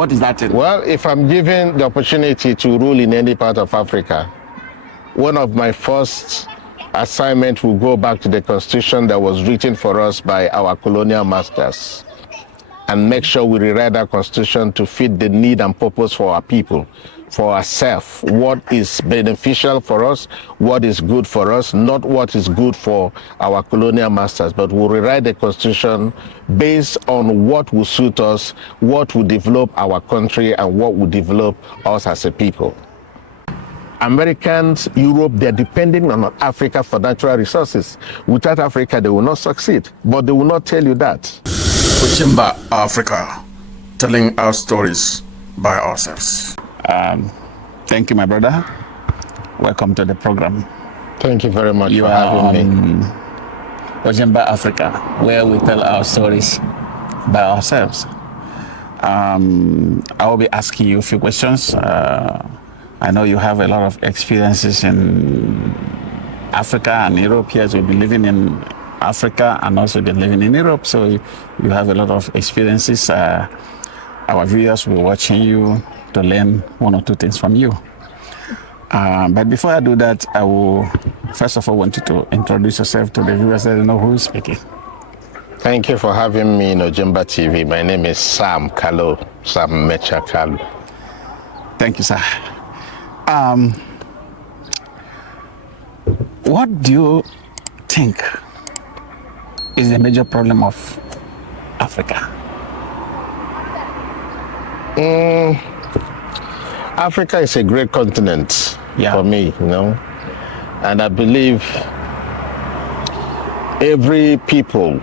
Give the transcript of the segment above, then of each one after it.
What is that thing? Well, if I'm given the opportunity to rule in any part of Africa, one of my first assignment will go back to the constitution that was written for us by our colonial masters and make sure we rewrite that constitution to fit the need and purpose for our people, for ourselves, what is beneficial for us, what is good for us, not what is good for our colonial masters, but we'll rewrite the constitution based on what will suit us, what will develop our country, and what will develop us as a people. Americans, Europe, they're depending on Africa for natural resources. Without Africa, they will not succeed, but they will not tell you that. Ojemba Africa, telling our stories by ourselves. Thank you, my brother. Welcome to the program. Thank you very much You for are having me. Ojemba Africa, where we tell our stories by ourselves. I will be asking you a few questions. I know you have a lot of experiences in Africa and Europe. Yes, we've been living in Africa and also been living in Europe, so you have a lot of experiences. Our viewers will be watching you to learn one or two things from you. But before I do that, I will first of all want you to introduce yourself to the viewers so they know who is speaking. Thank you for having me in Ojemba TV. My name is Sam Kalo, Sam Mecha Kalo. Thank you, sir. What do you think is the major problem of Africa? Africa is a great continent for me, you know, and I believe every people,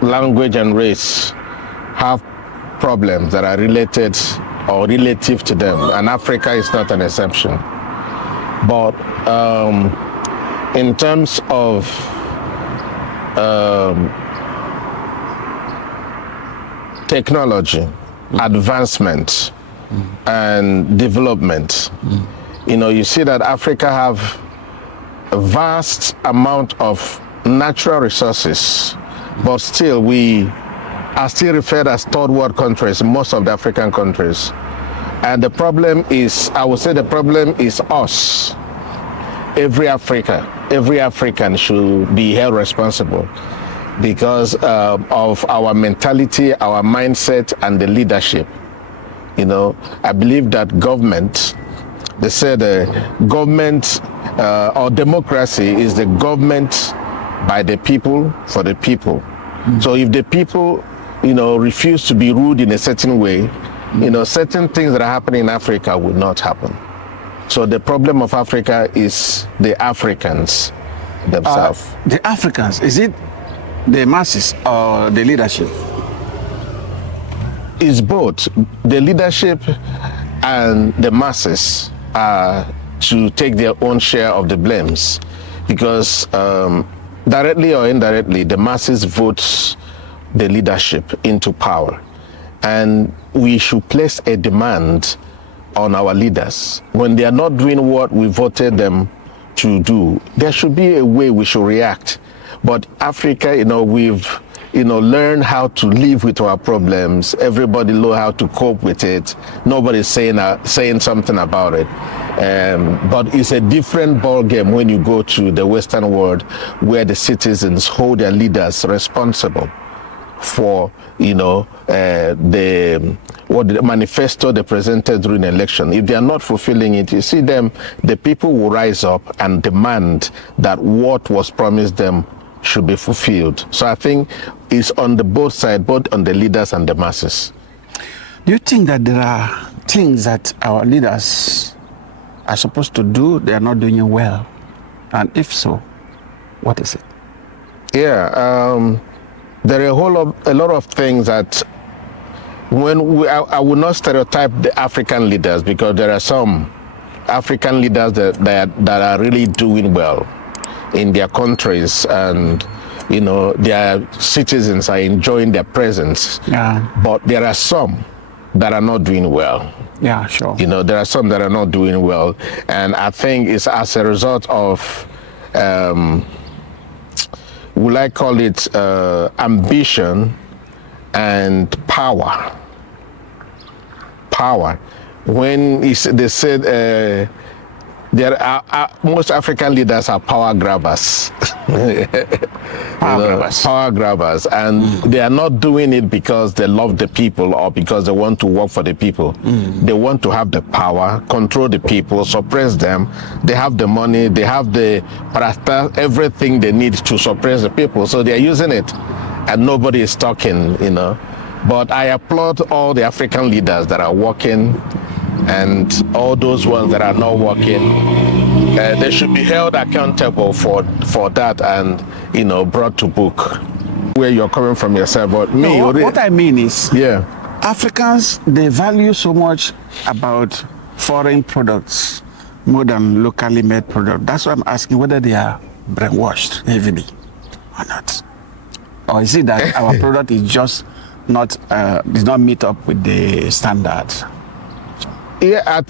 language and race have problems that are related or relative to them, and Africa is not an exception. But in terms of technology, advancement, and development, you know, you see that Africa have a vast amount of natural resources, but still we are still referred as third world countries in most of the African countries. And the problem is, I would say the problem is us. Every African should be held responsible because of our mentality, our mindset, and the leadership. You know, I believe that government, they said government or democracy is the government by the people, for the people. So if the people, you know, refuse to be ruled in a certain way, you know, certain things that are happening in Africa will not happen. So the problem of Africa is the Africans themselves. The Africans, is it the masses or the leadership? It's both. The leadership and the masses are to take their own share of the blames, because directly or indirectly, the masses votes the leadership into power. And we should place a demand on our leaders. When they are not doing what we voted them to do, there should be a way we should react. But Africa, you know, we've, you know, learned how to live with our problems. Everybody know how to cope with it. Nobody's saying something about it. But it's a different ball game when you go to the Western world, where the citizens hold their leaders responsible for, you know, the manifesto they presented during the election. If they are not fulfilling it, you see them, the people will rise up and demand that what was promised them should be fulfilled. So I think it's on the both sides, both on the leaders and the masses. Do you think that there are things that our leaders are supposed to do, they are not doing it well? And if so, what is it? Yeah, there are a lot of things that I will not stereotype the African leaders, because there are some African leaders that are really doing well in their countries, and you know, their citizens are enjoying their presence. Yeah. But there are some that are not doing well. Yeah, sure. You know, there are some that are not doing well, and I think it's as a result of will I call it ambition and power. power. When they said most African leaders are power grabbers. Power grabbers, and they are not doing it because they love the people or because they want to work for the people. They want to have the power, control the people, suppress them. They have the money, they have the everything they need to suppress the people, so they are using it, and nobody is talking, But I applaud all the African leaders that are working, and all those ones that are not working. They should be held accountable for that and, brought to book. Where you're coming from yourself, but me. No, what I mean is, yeah, Africans, they value so much about foreign products more than locally made products. That's why I'm asking whether they are brainwashed heavily or not. Or is it that our product is just does not meet up with the standards? Yeah,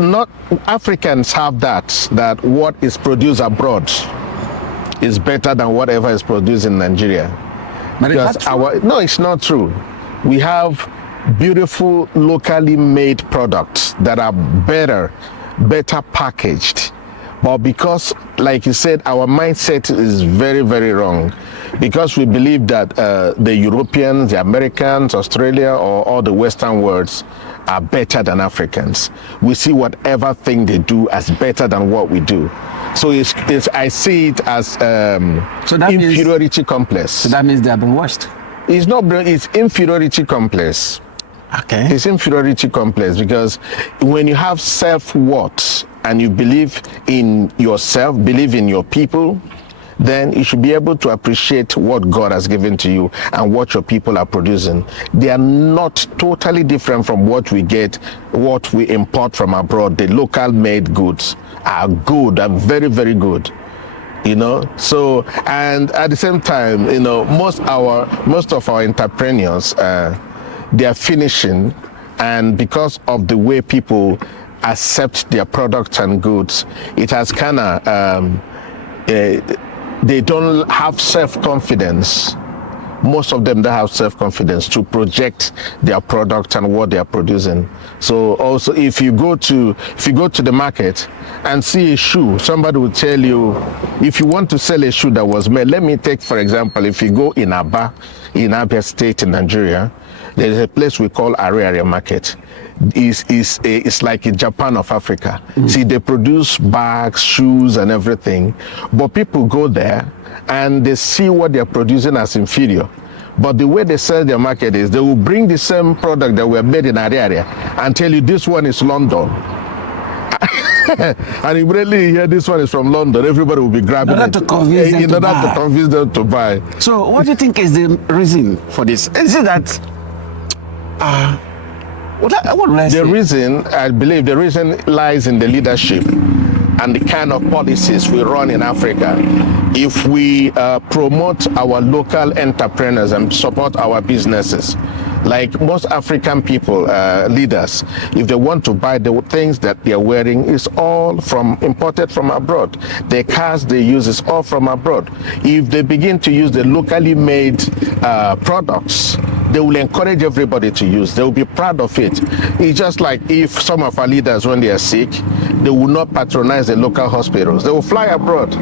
not Africans have that what is produced abroad is better than whatever is produced in Nigeria. But because is that true? No, it's not true. We have beautiful locally made products that are better packaged. But because, like you said, our mindset is very, very wrong. Because we believe that the Europeans, the Americans, Australia, or all the Western worlds are better than Africans. We see whatever thing they do as better than what we do. So I see it as inferiority complex. So that means they have been washed? It's not, it's inferiority complex. Okay. It's inferiority complex because when you have self-worth and you believe in yourself, believe in your people, then you should be able to appreciate what God has given to you and what your people are producing. They are not totally different from what we get, what we import from abroad. The local made goods are good, are very, very good. So, and at the same time, most of our entrepreneurs, they are finishing, and because of the way people accept their products and goods, it has kind of they don't have self-confidence. Most of them don't have self-confidence to project their product and what they are producing. So also, if you go to the market and see a shoe, somebody will tell you, if you want to sell a shoe that was made, let me take, for example, if you go in Abia State in Nigeria, there is a place we call Area Market. It's like a Japan of Africa. See, they produce bags, shoes, and everything, but people go there and they see what they're producing as inferior. But the way they sell their market is they will bring the same product that were made in Area and tell you this one is London. And immediately you hear this one is from London, everybody will be grabbing it to convince them to buy. So what do you think is the reason for this? Is it that what will I say? I believe the reason lies in the leadership and the kind of policies we run in Africa. If we promote our local entrepreneurs and support our businesses, like most African people, leaders, if they want to buy the things that they are wearing, it's all imported from abroad. The cars they use is all from abroad. If they begin to use the locally made products, they will encourage everybody to use. They will be proud of it. It's just like if some of our leaders, when they are sick, they will not patronize the local hospitals. They will fly abroad.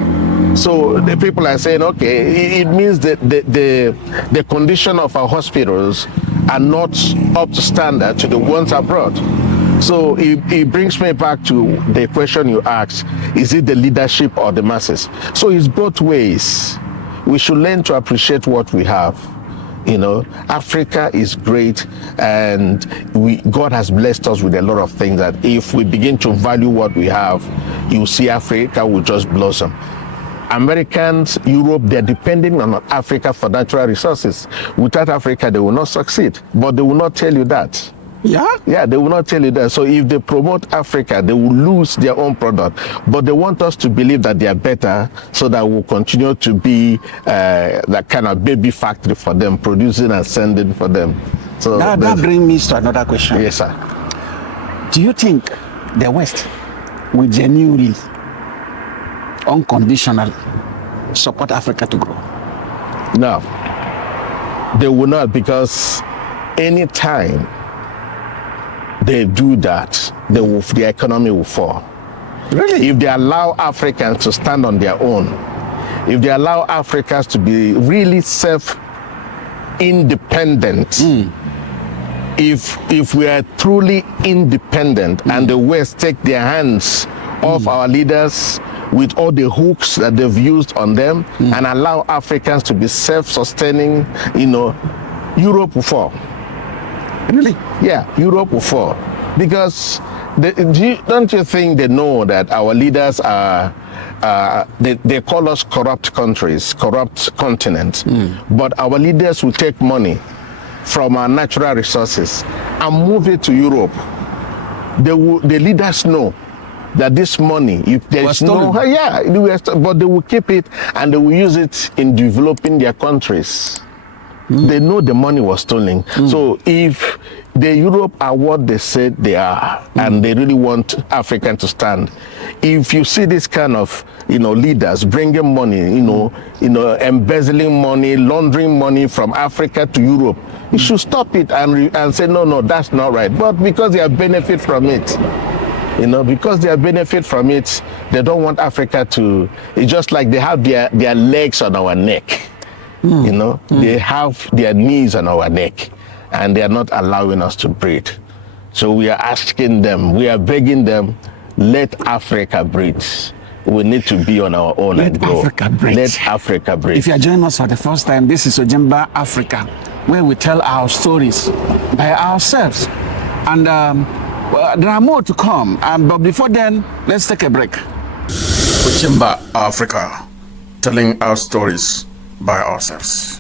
So the people are saying, okay, it means that the condition of our hospitals are not up to standard to the ones abroad. So it brings me back to the question you asked, is it the leadership or the masses? So it's both ways. We should learn to appreciate what we have. Africa is great, and God has blessed us with a lot of things that if we begin to value what we have, you see Africa will just blossom. Americans, Europe, they're depending on Africa for natural resources. Without Africa, they will not succeed, but they will not tell you that. Yeah, they will not tell you that. So if they promote Africa, they will lose their own product. But they want us to believe that they are better, so that we'll continue to be that kind of baby factory for them, producing and sending for them. So that brings me to another question. Yes, sir. Do you think the West will genuinely, unconditionally support Africa to grow? No, they will not, because anytime they do that, the economy will fall. Really? If they allow Africans to stand on their own, if they allow Africans to be really self-independent, if we are truly independent and the West take their hands off our leaders with all the hooks that they've used on them and allow Africans to be self-sustaining, Europe will fall. Really? Yeah, Europe will fall. Because don't you think they know that our leaders are, they call us corrupt countries, corrupt continent, but our leaders will take money from our natural resources and move it to Europe. The leaders know that this money, if there's no, but they will keep it and they will use it in developing their countries. They know the money was stolen. So if the Europe are what they said they are, and they really want Africa to stand, if you see this kind of leaders bringing money, embezzling money, laundering money from Africa to Europe, you should stop it and say no, that's not right. But because they have benefit from it, because they have benefit from it, they don't want Africa to. It's just like they have their legs on our neck. They have their knees on our neck and they are not allowing us to breathe. So we are asking them, we are begging them, let Africa breathe. We need to be on our own and grow. Africa breathe. Let Africa breathe. If you are joining us for the first time, this is Ojemba Africa, where we tell our stories by ourselves. And there are more to come. But before then, let's take a break. Ojemba Africa, telling our stories by ourselves.